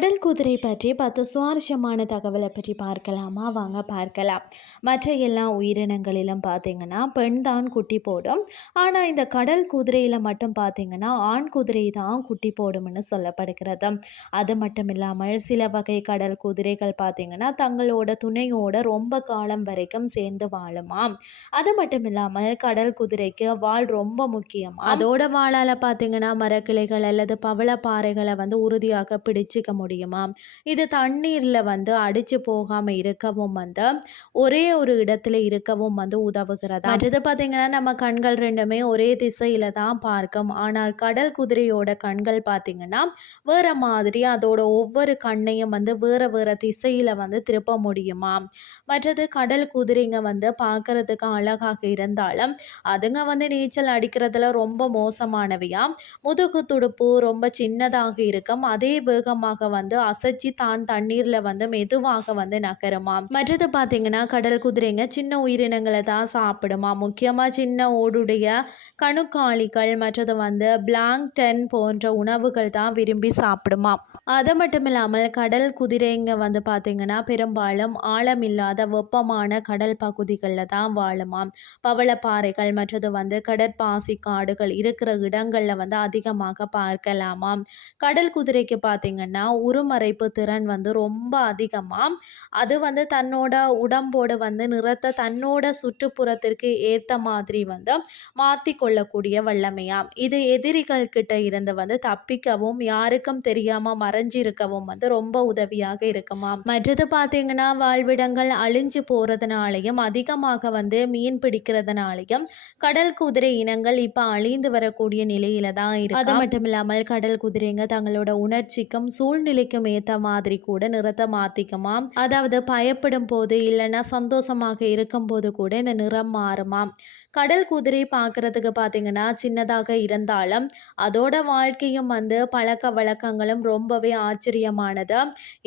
கடல் குதிரை பற்றி பத்து சுவாரஸ்யமான தகவலை பற்றி பார்க்கலாமா? வாங்க பார்க்கலாம். மற்ற எல்லா உயிரினங்களிலும் பார்த்தீங்கன்னா பெண் தான் குட்டி போடும். ஆனால் இந்த கடல் குதிரையில் மட்டும் பார்த்தீங்கன்னா ஆண் குதிரை தான் குட்டி போடும்னு சொல்லப்படுகிறது. அது மட்டும் இல்லாமல் சில வகை கடல் குதிரைகள் பார்த்தீங்கன்னா தங்களோட துணையோட ரொம்ப காலம் வரைக்கும் சேர்ந்து வாழுமா? அது மட்டும் இல்லாமல் கடல் குதிரைக்கு வாழ் ரொம்ப முக்கியம்? அதோட வாழால் பார்த்தீங்கன்னா மரக்கிளைகள் அல்லது பவளப்பாறைகளை வந்து உறுதியாக பிடிச்சிக்க முடியும். இது தண்ணீரில் வந்து அடித்து போகாமல் இருக்கவும் வந்து ஒரே ஒரு இடத்துல இருக்கவும் வந்து உதவுகிறது? மற்றது பார்த்தீங்கன்னா நம்ம கண்கள் ரெண்டுமே ஒரே திசையில தான் பார்க்கும். ஆனால் கடல் குதிரையோட கண்கள் பார்த்தீங்கன்னா வேற மாதிரி அதோட ஒவ்வொரு கண்ணையும் வந்து வேற வேற திசையில வந்து திருப்ப முடியுமா? மற்றது கடல் குதிரைங்க வந்து பார்க்கறதுக்கு அழகாக இருந்தாலும் அதுங்க வந்து நீச்சல் அடிக்கிறதுல ரொம்ப மோசமானவையா? முதுகு துடுப்பு ரொம்ப சின்னதாக இருக்கும். அதே வேகமாக வந்து அசைச்சு தான் தண்ணீர்ல வந்து மெதுவாக வந்து நகருமாம். மற்றது பார்த்தீங்கன்னா கடல் குதிரைங்க சின்ன உயிரினங்களை தான் சாப்பிடுமா முக்கியமா சின்ன ஓடுடைய கணுக்காளிகள் மற்றது வந்து பிளாங்டன் போன்ற உணவுகள் தான் விரும்பி சாப்பிடுமா அது மட்டும் இல்லாமல் கடல் குதிரைங்க வந்து பாத்தீங்கன்னா பெரும்பாலும் ஆழமில்லாத வெப்பமான கடல் பகுதிகளில் தான் வாழுமாம். பவளப்பாறைகள் மற்றது வந்து கடற்பாசி காடுகள் இருக்கிற இடங்களில் வந்து அதிகமாக பார்க்கலாமாம். கடல் குதிரைக்கு பார்த்தீங்கன்னா உருமறைப்பு திறன் வந்து ரொம்ப அதிகமாக அது வந்து தன்னோட உடம்போட வந்து நிறத்தை தன்னோட சுற்றுப்புறத்திற்கு ஏற்ற மாதிரி வந்து மாற்றி கொள்ளக்கூடிய வல்லமையாம் இது எதிரிகள் கிட்ட இருந்து வந்து தப்பிக்கவும் யாருக்கும் தெரியாமல் மறைஞ்சிருக்கவும் வந்து ரொம்ப உதவியாக இருக்குமா? மற்றது பார்த்தீங்கன்னா வாழ்விடங்கள் அழிஞ்சு போகிறதுனாலையும் அதிகமாக வந்து மீன் பிடிக்கிறதுனாலையும் கடல் குதிரை இனங்கள் இப்போ அழிந்து வரக்கூடிய நிலையில தான் இருக்கு? அது மட்டும் இல்லாமல் கடல் குதிரைங்க தங்களோட உணர்ச்சிக்கும் சூழ்நிலைக்கும் ஏற்ற மாதிரி கூட நிறத்தை மாத்திக்குமா அதாவது பயப்படும் போது இல்லைன்னா சந்தோஷமாக இருக்கும் போது கூட இந்த நிறம் மாறுமா கடல் குதிரை பார்க்கறதுக்கு பார்த்தீங்கன்னா சின்னதாக இருந்தாலும் அதோட வாழ்க்கையும் வந்து பழக்க வழக்கங்களும் ரொம்பவே ஆச்சரியமானது.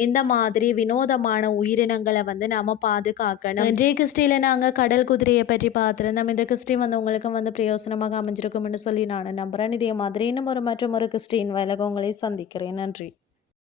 இந்த மாதிரி வினோதமான உயிரினங்களை வந்து நாம பாதுகாக்கணும். இன்றைய கிறிஸ்டியில் நாங்கள் கடல் குதிரையை பற்றி பார்த்துருந்தோம். இந்த கிறிஸ்டி வந்து உங்களுக்கு வந்து பிரயோசனமாக அமைஞ்சிருக்கும்னு சொல்லி நான் நம்புகிறேன் இதே மாதிரி இன்னும் ஒரு மற்றும் ஒரு கிறிஸ்டின் வயலக உங்களை சந்திக்கிறேன். நன்றி.